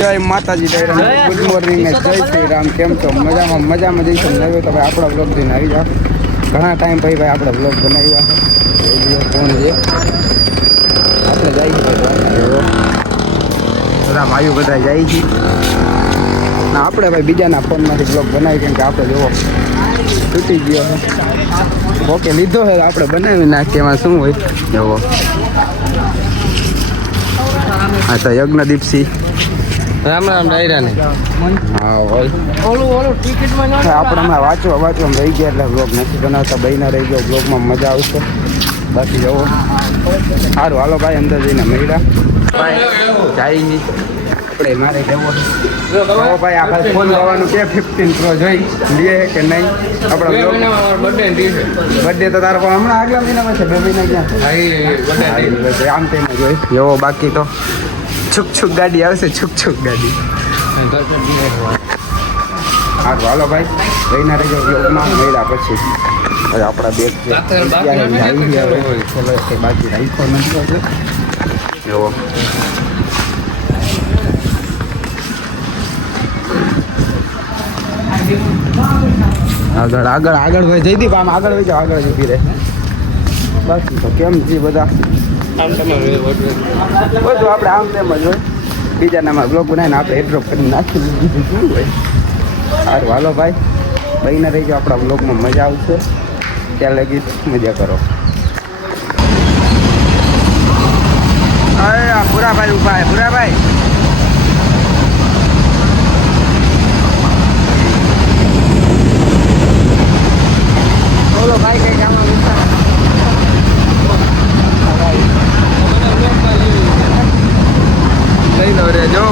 જય માતાજી good morning ને જય શ્રી રામ. કેમ છો? મજામાં જઈશું. નવે તો ભાઈ આપણા બ્લોગ જોઈને આવી જાઓ. ઘણા ટાઈમ પછી ભાઈ આપણે બ્લોગ બનાવ્યા છે. કોણ છે આપણે જાય છે બધા ભાઈઓ બધા જાય છે ના આપણે ભાઈ બીજાના ફોનમાંથી બ્લોગ બનાવી કેમ કે આપણે જોવો તૂટી ગયો છે. ઓકે લીધો છે આપણે બનાવી નાખીએ. એમાં શું હોય જોવો. હા તો યજ્ઞદીપસિંહ રામ રામ ડાયરા ને હા ઓલું ટિકિટમાં આપણે હમણાં વાંચવા રહી ગયા એટલે બ્લોગ નથી બનાવતા. બહીના રહી ગયો બ્લોગમાં મજા આવશે. બાકી જવો સારું હાલો ભાઈ અંદર જઈને મળ્યા ભાઈ જાય આપણે મારે જવો ભાઈ આપણે ફોન લેવાનું કે 15 પ્રો જોઈ લઈએ કે નહીં. આપણા બર્થડે તો તારો હમણાં આગલા મહિનામાં છે. 2 મહિના ક્યાં આમ તેમ જોઈ જવો. બાકી તો છુક ગાડી આવશે. છુક ગાડી સારું હાલો ભાઈ રહીના રહેજો બ્લોગમાં મળ્યા પછી. હવે આપણા બેગ છે બાકી રાખ્યો નથી જવો. આગળ ભાઈ જયદીપ આમ આગળ વહી જાઓ. આગળ જતી રહે બાકી તો કેમ છે બધા બધું આપણે આમ તેમ જ હોય. બીજાનામાં બ્લોગ બનાવીને આપણે એડ્રોપ કરીને નાખી દીધું શું હોય. સારું હાલો ભાઈ બહીને રહી જાઓ. આપણા બ્લોગમાં મજા આવશે. ત્યાં લગી મજા કરો. અરે ભૂરાભાઈ ઉભા હે. ભૂરાભાઈ બોલો ભાઈ કઈ કામ લઈ લો રે જો.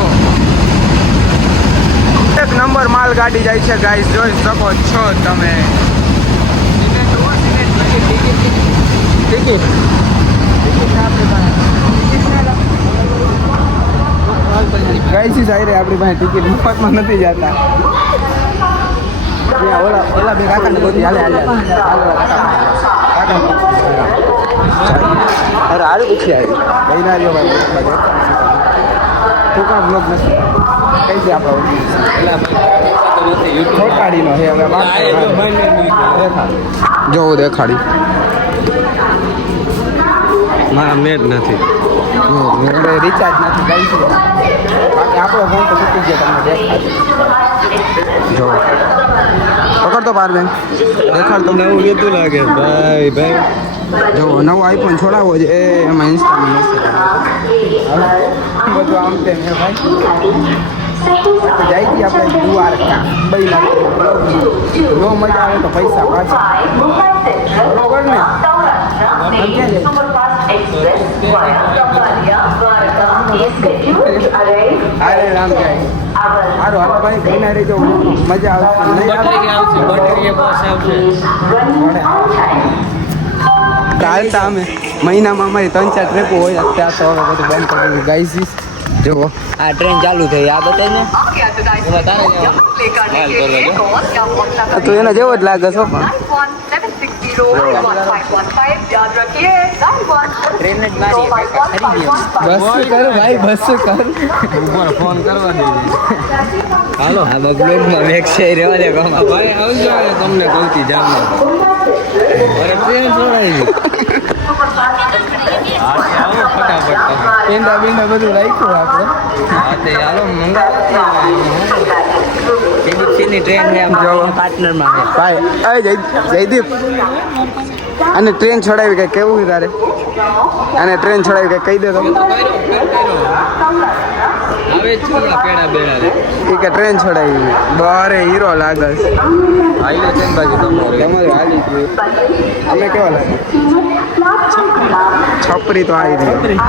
એક નંબર માલ ગાડી જાય છે ગાઈસ જોઈ શકો છો તમે. ટિકિટ કઈ જાય રે આપણી પાસે ટિકિટ મફતમાં નથી જતા. ઓલા બે કાકાને બધી હાલે અરે હાલ પૂછી આવી કઈ ના જો ભાઈ ટૂંકા બ્લોગ નથી કઈ છે આપણા ચોટાડીનો છે હવે જો દેખાડી મારા મેટ નથી રિચાર્જ નથી કઈ છે બાકી આપણો ફોન તો મૂકી ગયો તમને દેખાડે જો પકડ તો પાર બેન દેખાડ તો નવું કેતું લાગે ભાઈ જો નવો આઈફોન છોડાવવો છે એમાં ઇન્સ્ટામાં મેસેજ બધું આમ તેમ હે ભાઈ. જાય આપણે દ્વારકા બૈલા જો મજા આવે તો પૈસા પાછા બરોબર ને. અરે રામ જાય સારું હાલો ભાઈ બહીના રહેજો મજા આવશે. અમે મહિનામાં અમારી 3-4 ટ્રીપો હોય. અત્યારે તો હવે બધું બંધ કરી ગાઈસીસ જુઓ. આ ટ્રેન ચાલુ થઈ આ બતાવી ને તો એના જેવો જ લાગે છો પણ ટ્રેન જ મારી બસ કર ફોન કરવા દે હાલો આ બ્લોગમાં વેક્ષાઈ રહેવા દે ભાઈ આવજો તમને ગલતી જામમાં અરે ટ્રેન છોડાઈ પેંડા બેંડા બધું રાખ્યું આપણે. હાલો મંગાવી ટ્રેન ને પાર્ટનરમાં ભાઈ જયદીપ અને ટ્રેન છોડાવી કઈ કેવું તારે અને ટ્રેન છોડાવી કઈ કહી દે તો એ કે ટ્રેન છોડાવી બારે હીરો લાગે તમારે હાલી અમે કેવા લાગે છપરી તો આવી રહી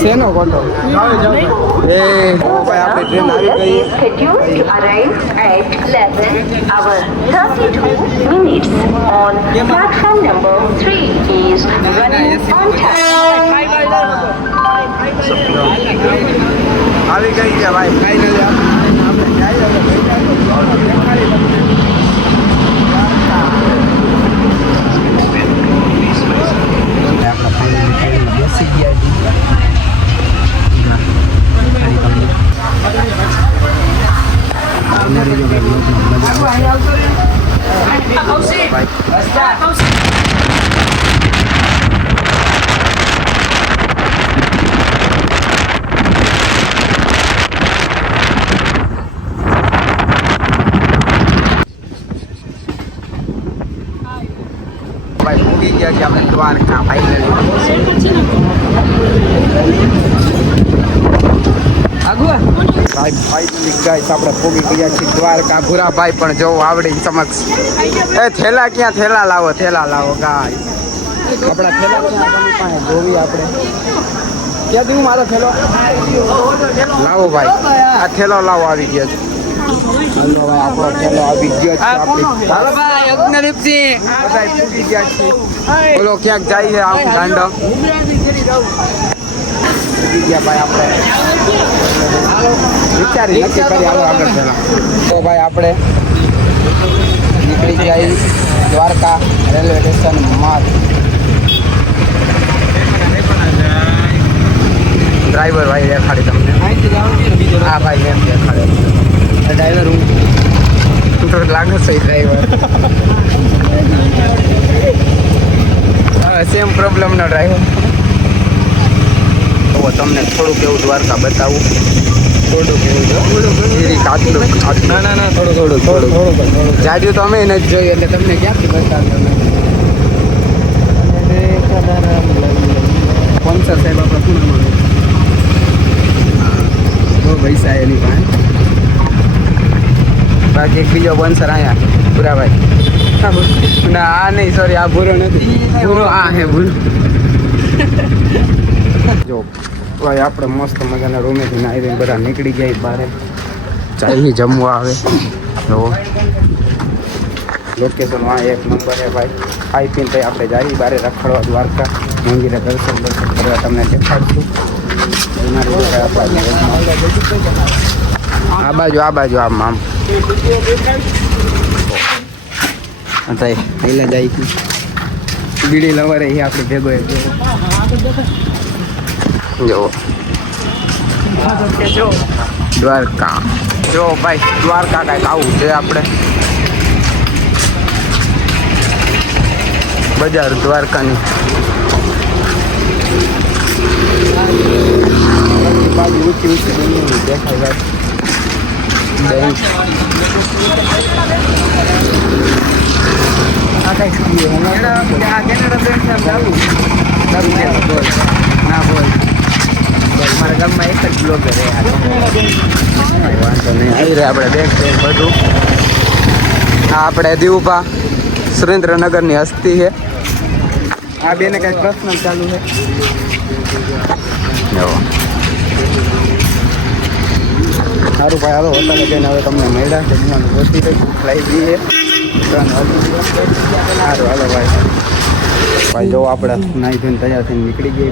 શેનો કોટો એ ભાઈ આપણી ટ્રેન આવી ગઈ. આવી ગઈ છે ભાઈ ફાઇનલી આપણે જાય આપણા પહોંચી ગયા છીએ. ભાઈ ઉગી ગયા કે આપણે દ્વારકા ફાઇનલી ભાઈ ફાઇનલી ગાઈસ આપણે પોગી ગયા છીએ દ્વારકા. ભૂરાભાઈ પણ જોવો આવડી સમક્ષ. એ થેલા ક્યાં? થેલા લાવો ગાઈસ. આપણા થેલા ક્યાં? પાસે જોવી આપણે. ક્યાં દઉં મારો થેલો? લાવો ભાઈ, આ થેલો લાવો. આવી ગયો છે. હાલો ભાઈ, આપણો થેલો આવી ગયો છે. હાલો ભાઈ, અગ્નિદીપસિંહ બધા પૂગી ગયા છે. બોલો ક્યાંક જાય છે આમ ગાંડો પૂગી ગયા ભાઈ. આપણે વિચારી નક્કી કરી હાલો આગળ થેલા. તો ભાઈ આપણે નીકળી ગયા દ્વારકા રેલવે સ્ટેશન માં. ડ્રાઈવર ભાઈ દેખાડી તમને. હા ભાઈ એમ દેખાડે. ડ્રાઈવર હું તો લાગે છે ડ્રાઈવર. Same પ્રોબ્લેમનો driver. તો તમને થોડુંક એવું દ્વારકા બતાવું. થોડુંક એવું ના થોડું જાજુ તો અમે નથી જોયું એટલે તમને ક્યાંથી બતાવ્યું. સ્પોન્સર સાહેબ આપણા શું નામ બહુ પૈસા એની પાસે. બાકી એક બીજો સ્પોન્સર અહીંયા ભૂરાભાઈ. ના આ નહીં, સોરી, આ ભૂરો નથી. ભૂરો આ હે ભૂરો. જો ભાઈ આપણે મસ્ત મજાના રૂમેથી નાહી બધા નીકળી ગયા બહાર. ચાલી જમવા આવે. જો લોકેશન આ એક નંબર છે ભાઈ. ખાઈ પીને તો આપણે જઈએ બારે રખડવા દ્વારકા મંદિરે દર્શન કરવા તમને દેખાડશું. આ બાજુ આમ પહેલા જાય બીડી લવારે આપણે ભેગો જો દ્વારકા. જો ભાઈ દ્વારકા કાંઈક આવું છે. આપણે બજાર દ્વારકાની બાજુ ઊંચી દેખાય ભાઈ. બેંક ના બોલ મારા ગામમાં એક જ બ્લોગર વાંધો નહીં. આવી રહ્યા આપણે બેંક બધું. આ આપણે દીવપા સુરેન્દ્રનગરની હસ્તી છે. આ બેને કંઈક પ્રશ્ન ચાલુ છે. સારું ભાઈ હાલો હોટલે જઈને હવે તમને મળ્યા જમવાનું પહોંચી ગઈ. લઈ દઈએ 3 વાગે. સારું હાલો ભાઈ જો આપણે નાહી ધોઈને તૈયાર થઈને નીકળી ગઈ.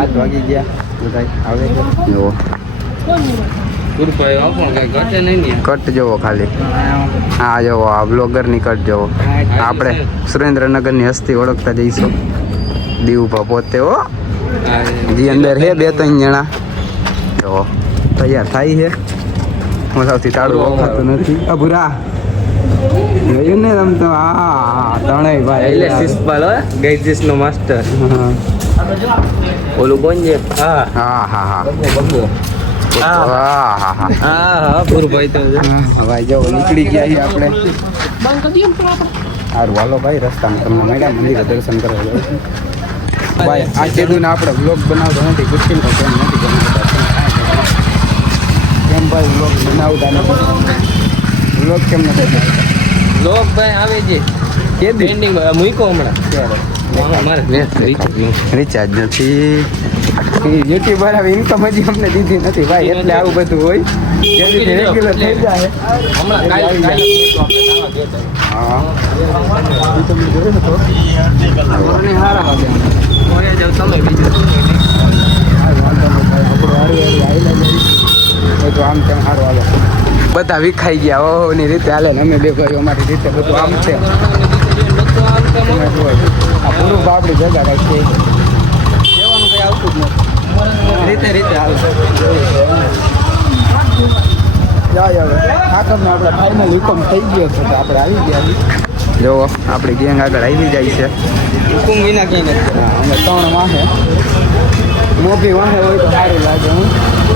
7 વાગી ગયા બધા આવે જુઓ. કટ જોવો ખાલી. હા જોવો આ બ્લોગરની કટ જોવો. આપણે સુરેન્દ્રનગરની હસ્તી ઓળખતા જઈશું. દીવભા પોતે હો જી અંદર હે 2-3 જણા. જો તૈયાર થાય છે. મોસાથી તાળું વખાતું નથી. અભુરા જોયું ને તમ તો. હા ત્રણેય ભાઈ એટલે શિષપાલ ગૈજીસ નો માસ્ટર. ઓલું કોણ છે? હા પૂરભાઈ તો ભાઈ જો નીકળી ગયા છીએ આપણે. સારું હાલો ભાઈ રસ્તામાં તમને મળ્યા મંદિરે દર્શન કરવા જાવ. ભાઈ આ કીધું ને આપણે વ્લોગ બનાવતો નથી. પૂછીને તો કેમ નથી બનાવતા? કેમ ભાઈ વ્લોગ બનાવતા નથી? વ્લોગ કેમ નથી બનાવતા? લોક ભાઈ આવે છે કે પેન્ડિંગ મૂક્યો હમણાં. રિચાર્જ નથી. યુટ્યુબર હવે ઇન્કમ હજી અમને દીધી નથી ભાઈ. એટલે આવું બધું હોય. જેથી રેગ્યુલર થઈ જાય. હા તમે જોયું તો આમ તેમ સારું હાલો. બધા વિખાઈ ગયા ઓની રીતે હાલે ને અમે બે ભાઈઓ અમારી રીતે બધું આમ છે. આ પૂરું બાપડી જગા રાખીએ. કહેવાનું કંઈ આવતું આગળનો આપણે ફાઇનલ હુકમ થઈ ગયો છે તો આપણે આવી ગયા જો આપણી ગેંગ આગળ આવી જાય છે હુકુમ વિના કઈ નથી. હા, અમે 3 વાહે મોભી વાહે હોય તો સારું લાગે હું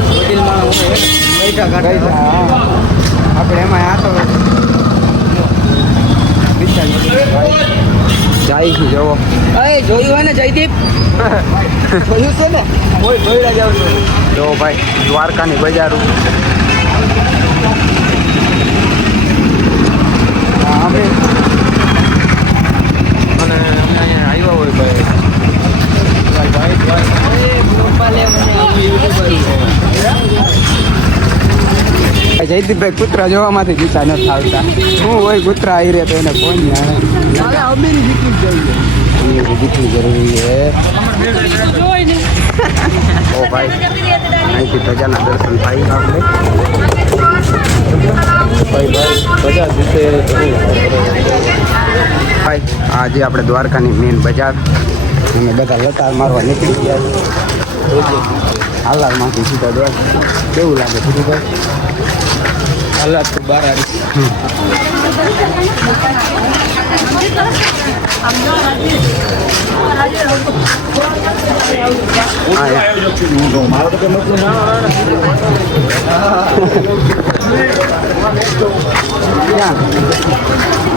વડીલ માણસ હોય પૈસા કાઢે. હા આપણે એમાં આ તો જાય છે જવો અરે જોયું હોય ને જયદીપ જોયું છે ને કોઈ ભોયડા જાવ છો. જો ભાઈ દ્વારકાની બજારું અમે અને અમે અહીંયા આવ્યા હોય ભાઈ જયદીપભાઈ કૂતરા જોવામાંથી જીતા નથી આવતા શું હોય કૂતરા આવી રહ્યા તો એને કોણ જાણે અમીરી જીતવી જરૂરી છે ઓ ભાઈ અહીંથી પ્રજાના દર્શન થાય આપણે ભાઈ આજે આપણે દ્વારકાની મેન બજાર અને બધા લતાર મારવા નીકળી ગયા હાલારમાંથી સીધા દ્વાર કેવું લાગે સીધુભાઈ હાલાત તો બહાર આવી.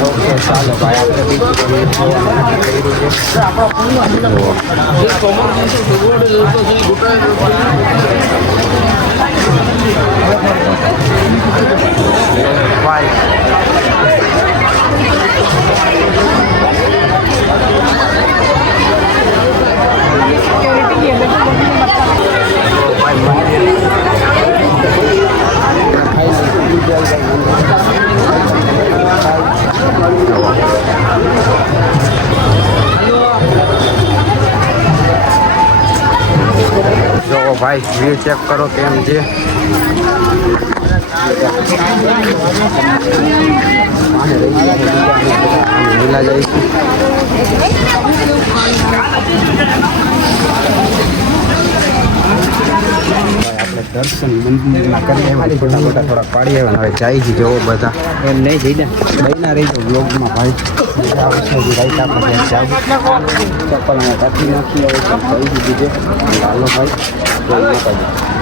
ઓકે ચાલો ભાઈ આપણે બીજું ભાઈ જો ભાઈ વ્યૂ ચેક કરો કેમ છે લીલા જાય છે આપણે દર્શન મંદિરમાં કરી આવ્યા ફોટા ફોટા થોડા પાડી આવ્યા હવે જાય છે જોવો બધા એમ નહીં જઈ ને બહીના રહી જાઓ બ્લોગમાં ભાઈ રાઈટ આપણે ત્યાં ચપ્પલ કાઢી નાખી આવે છે હાલો ભાઈ જય માતાજી